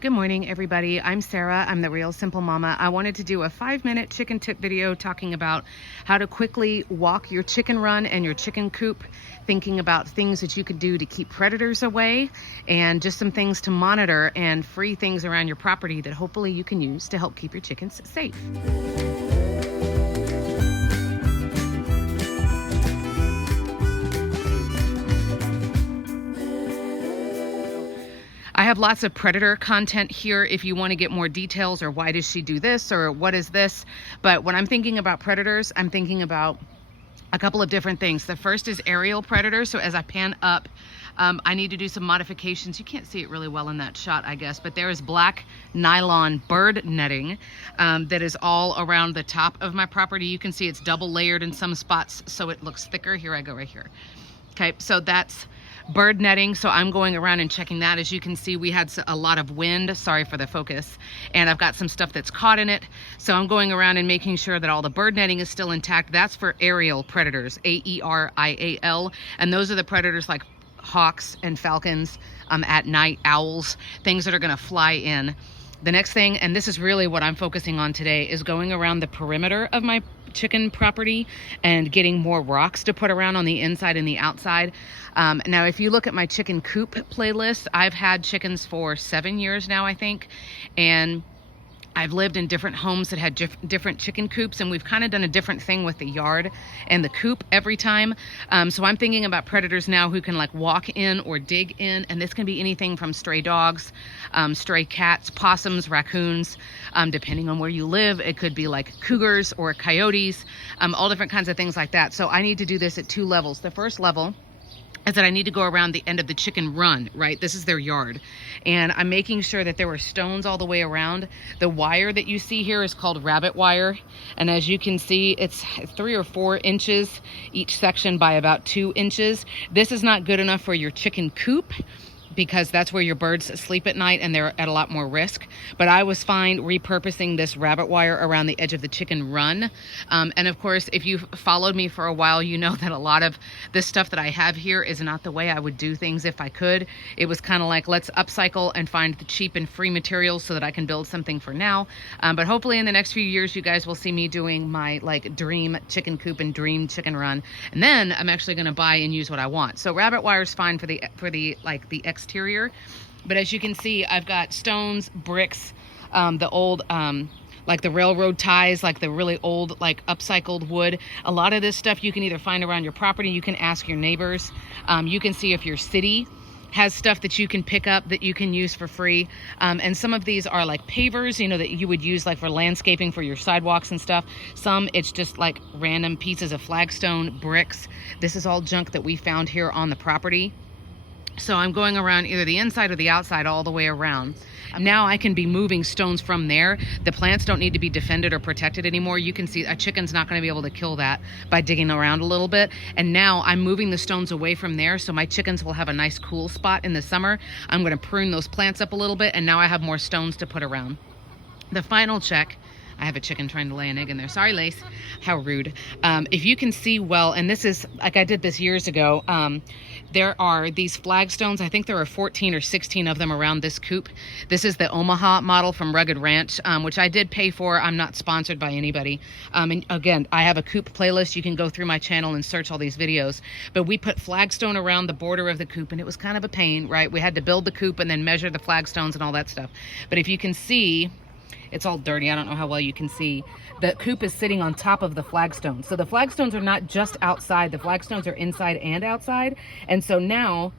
Good morning, everybody. I'm Sarah. I'm the Real Simple Mama. I wanted to do a 5-minute chicken tip video talking about how to quickly walk your chicken run and your chicken coop, thinking about things that you could do to keep predators away and just some things to monitor and free things around your property that hopefully you can use to help keep your chickens safe. I have lots of predator content here if you want to get more details or why does she do this or what is this. But when I'm thinking about predators, I'm thinking about a couple of different things. The first is aerial predators. So as I pan up, I need to do some modifications. You can't see it really well in that shot, I guess, but there is black nylon bird netting that is all around the top of my property. You can see it's double layered in some spots, so it looks thicker. Here I go right here. Okay, so that's bird netting, so I'm going around and checking that. As you can see, we had a lot of wind, sorry for the focus, and I've got some stuff that's caught in it, so I'm going around and making sure that all the bird netting is still intact. That's for aerial predators, A-E-R-I-A-L, and those are the predators like hawks and falcons, at night, owls, things that are going to fly in. The next thing, and this is really what I'm focusing on today, is going around the perimeter of my chicken property and getting more rocks to put around on the inside and the outside. Now, if you look at my chicken coop playlist, I've had chickens for 7 years now, I think, and I've lived in different homes that had different chicken coops, and we've kind of done a different thing with the yard and the coop every time. So I'm thinking about predators now who can like walk in or dig in, and this can be anything from stray dogs, stray cats, possums, raccoons, depending on where you live. It could be like cougars or coyotes, all different kinds of things like that. So I need to do this at 2 levels. The first level is that I need to go around the end of the chicken run, right? This is their yard. And I'm making sure that there were stones all the way around. The wire that you see here is called rabbit wire. And as you can see, it's 3 or 4 inches each section by about 2 inches. This is not good enough for your chicken coop, because that's where your birds sleep at night and they're at a lot more risk. But I was fine repurposing this rabbit wire around the edge of the chicken run. And of course, if you've followed me for a while, you know that a lot of this stuff that I have here is not the way I would do things if I could. It was kind of like, let's upcycle and find the cheap and free materials so that I can build something for now. But hopefully in the next few years, you guys will see me doing my like dream chicken coop and dream chicken run. And then I'm actually gonna buy and use what I want. So rabbit wire is fine for the exterior, but as you can see, I've got stones, bricks, the old like the railroad ties, like the really old like upcycled wood. A lot of this stuff you can either find around your property, you can ask your neighbors, you can see if your city has stuff that you can pick up that you can use for free. And some of these are like pavers, you know, that you would use like for landscaping for your sidewalks and stuff. Some it's just like random pieces of flagstone, bricks. This is all junk that we found here on the property. So I'm going around either the inside or the outside all the way around. Now I can be moving stones from there. The plants don't need to be defended or protected anymore. You can see a chicken's not going to be able to kill that by digging around a little bit. And now I'm moving the stones away from there so my chickens will have a nice cool spot in the summer. I'm going to prune those plants up a little bit, and now I have more stones to put around. The final check, I have a chicken trying to lay an egg in there. Sorry, Lace. How rude. If you can see well, and this is, like I did this years ago, there are these flagstones. I think there are 14 or 16 of them around this coop. This is the Omaha model from Rugged Ranch, which I did pay for. I'm not sponsored by anybody. And again, I have a coop playlist. You can go through my channel and search all these videos. But we put flagstone around the border of the coop, and it was kind of a pain, right? We had to build the coop and then measure the flagstones and all that stuff. But if you can see, it's all dirty. I don't know how well you can see. The coop is sitting on top of the flagstones. So the flagstones are not just outside. The flagstones are inside and outside. And so now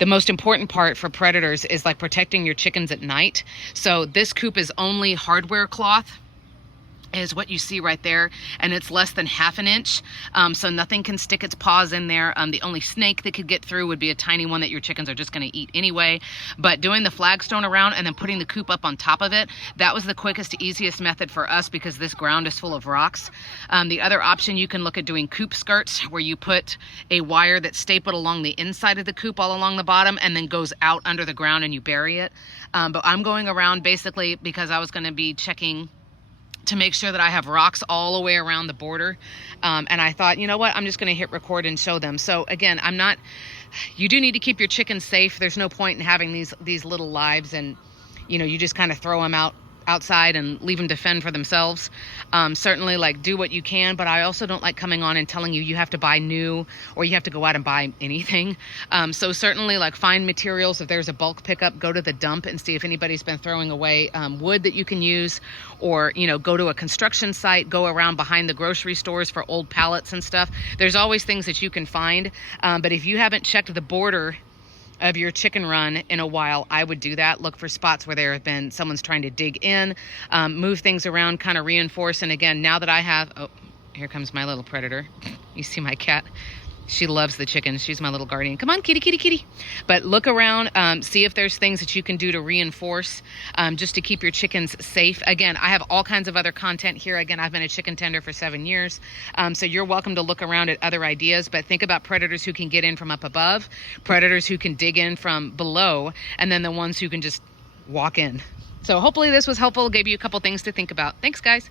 the most important part for predators is like protecting your chickens at night. So this coop is only hardware cloth, is what you see right there, and it's less than ½ an inch, so nothing can stick its paws in there. The only snake that could get through would be a tiny one that your chickens are just going to eat anyway. But doing the flagstone around and then putting the coop up on top of it, that was the quickest, easiest method for us because this ground is full of rocks. The other option, you can look at doing coop skirts, where you put a wire that's stapled along the inside of the coop all along the bottom and then goes out under the ground and you bury it. But I'm going around basically because I was going to be checking to make sure that I have rocks all the way around the border. And I thought, you know what, I'm just gonna hit record and show them. So again, you do need to keep your chickens safe. There's no point in having these little lives and you know, you just kind of throw them outside and leave them to fend for themselves. Certainly like do what you can, but I also don't like coming on and telling you have to buy new or you have to go out and buy anything. So certainly like find materials. If there's a bulk pickup, go to the dump and see if anybody's been throwing away wood that you can use, or, you know, go to a construction site, go around behind the grocery stores for old pallets and stuff. There's always things that you can find. But if you haven't checked the border of your chicken run in a while, I would do that. Look for spots where there have been someone's trying to dig in, move things around, kind of reinforce. And again, now that I have, oh, here comes my little predator. You see my cat? She loves the chickens. She's my little guardian. Come on, kitty, kitty, kitty. But look around, see if there's things that you can do to reinforce, just to keep your chickens safe. Again, I have all kinds of other content here. Again, I've been a chicken tender for 7 years. So you're welcome to look around at other ideas, but think about predators who can get in from up above, predators who can dig in from below, and then the ones who can just walk in. So hopefully this was helpful, gave you a couple things to think about. Thanks, guys.